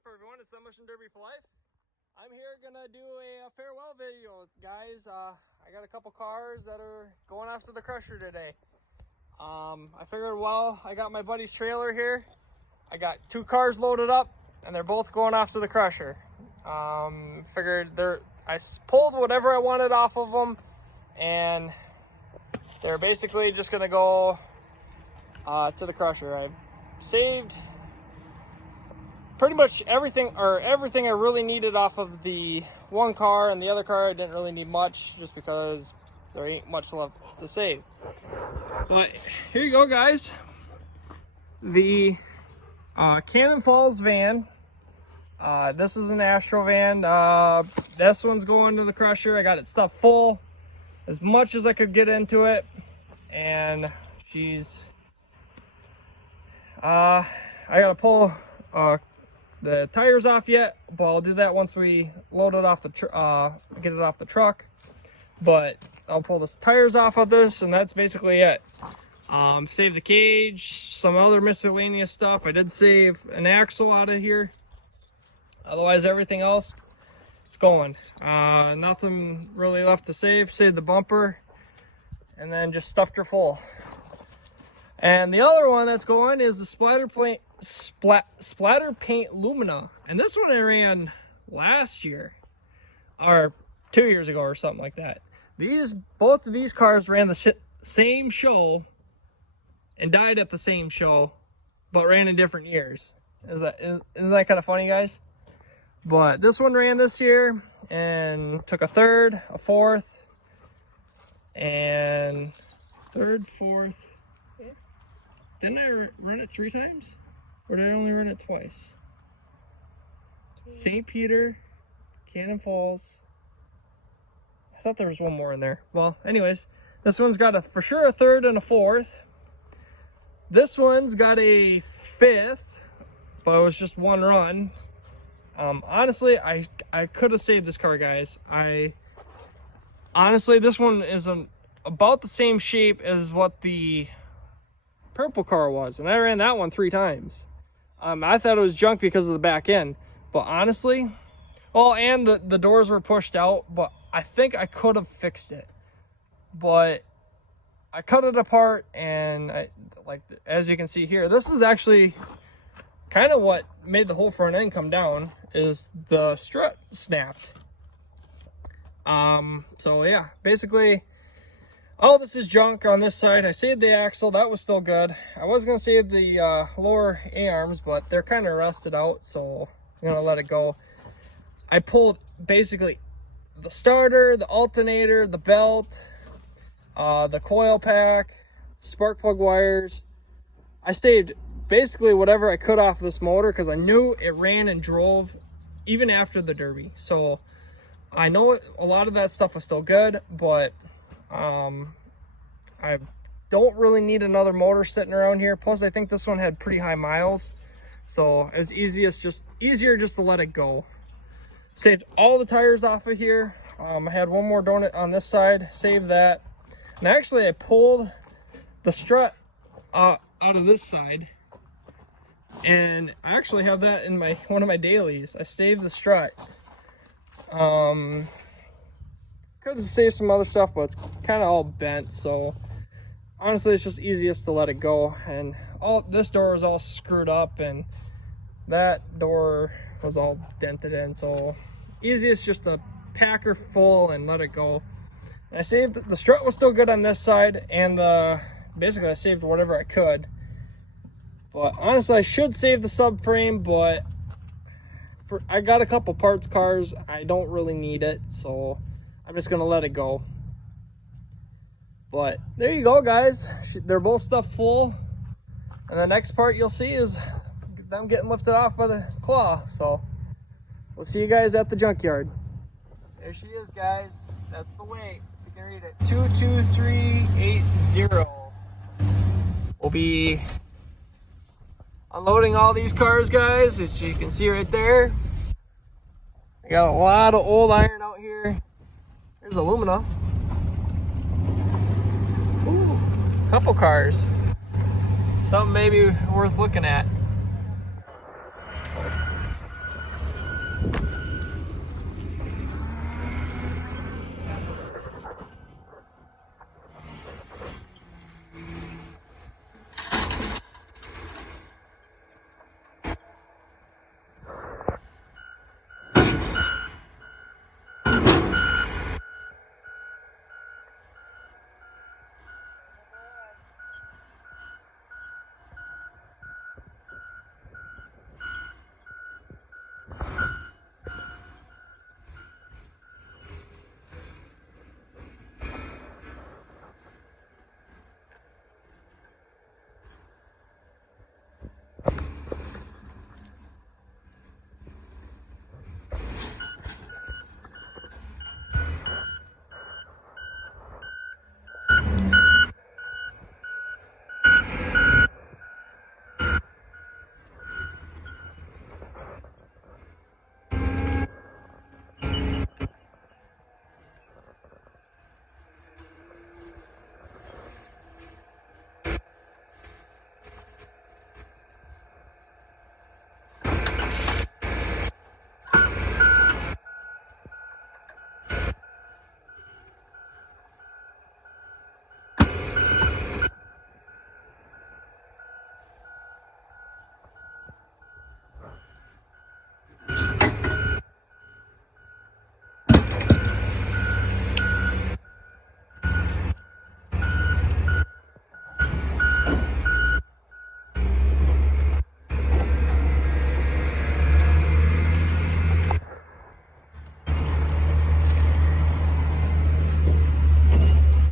up, everyone? It's Demolition Derby for Life. I'm here gonna do a farewell video, guys. I got a couple cars that are going off to the crusher today. I figured, well, I got my buddy's trailer here. I got 2 cars loaded up, and they're both going off to the crusher. Figured I pulled whatever I wanted off of them, and they're basically just gonna go to the crusher. I saved pretty much everything I really needed off of the one car, and the other car I didn't really need much just because there ain't much left to save. But here you go, guys. The Cannon Falls van. This is an Astro van. This one's going to the crusher. I got it stuffed full as much as I could get into it, and she's I gotta pull the tires off yet, but I'll do that once we load it off the get it off the truck. But I'll pull the tires off of this, and that's basically it. Save the cage, some other miscellaneous stuff. I did save an axle out of here. Otherwise, everything else, it's going. Nothing really left to save. Saved the bumper, and then just stuffed her full. And the other one that's going is the Splatter Paint Lumina. And this one I ran last year, or 2 years ago or something like that. Both of these cars ran the same show and died at the same show, but ran in different years. Isn't that kind of funny, guys? But this one ran this year and took a third, a fourth, and third, fourth. Didn't I run it 3 times? Or did I only run it twice? St. Peter, Cannon Falls. I thought there was one more in there. Well, anyways, this one's got for sure a third and a fourth. This one's got a 5th, but it was just one run. Honestly, I could have saved this car, guys. Honestly, this one is about the same shape as what the purple car was, and I ran that one 3 times. I thought it was junk because of the back end, but honestly, and the doors were pushed out, but I think I could have fixed it. But I cut it apart, and as you can see here, this is actually kind of what made the whole front end come down, is the strut snapped. So yeah, basically all this is junk on this side. I saved the axle, that was still good. I was gonna save the lower A-arms, but they're kind of rusted out, so I'm gonna let it go. I pulled basically the starter, the alternator, the belt, the coil pack, spark plug wires. I saved basically whatever I could off this motor because I knew it ran and drove even after the Derby. So I know a lot of that stuff was still good, but I don't really need another motor sitting around here. Plus, I think this one had pretty high miles, so it's easier just to let it go. Saved all the tires off of here. I had one more donut on this side. Saved that, and actually I pulled the strut out of this side, and I actually have that in one of my dailies. I saved the strut. Could have saved some other stuff, but it's kind of all bent, so honestly it's just easiest to let it go. And this door was all screwed up, and that door was all dented in, so easiest just to pack her full and let it go. And I saved the strut was still good on this side, and basically I saved whatever I could. But honestly, I should save the subframe, but I got a couple parts cars. I don't really need it, so I'm just gonna let it go. But there you go, guys. They're both stuffed full, and the next part you'll see is them getting lifted off by the claw. So we'll see you guys at the junkyard. There she is, guys. That's the weight. You can read it. 22380. We'll be unloading all these cars, guys, which you can see right there. I got a lot of old iron out here. There's alumina. Ooh, couple cars. Something maybe worth looking at.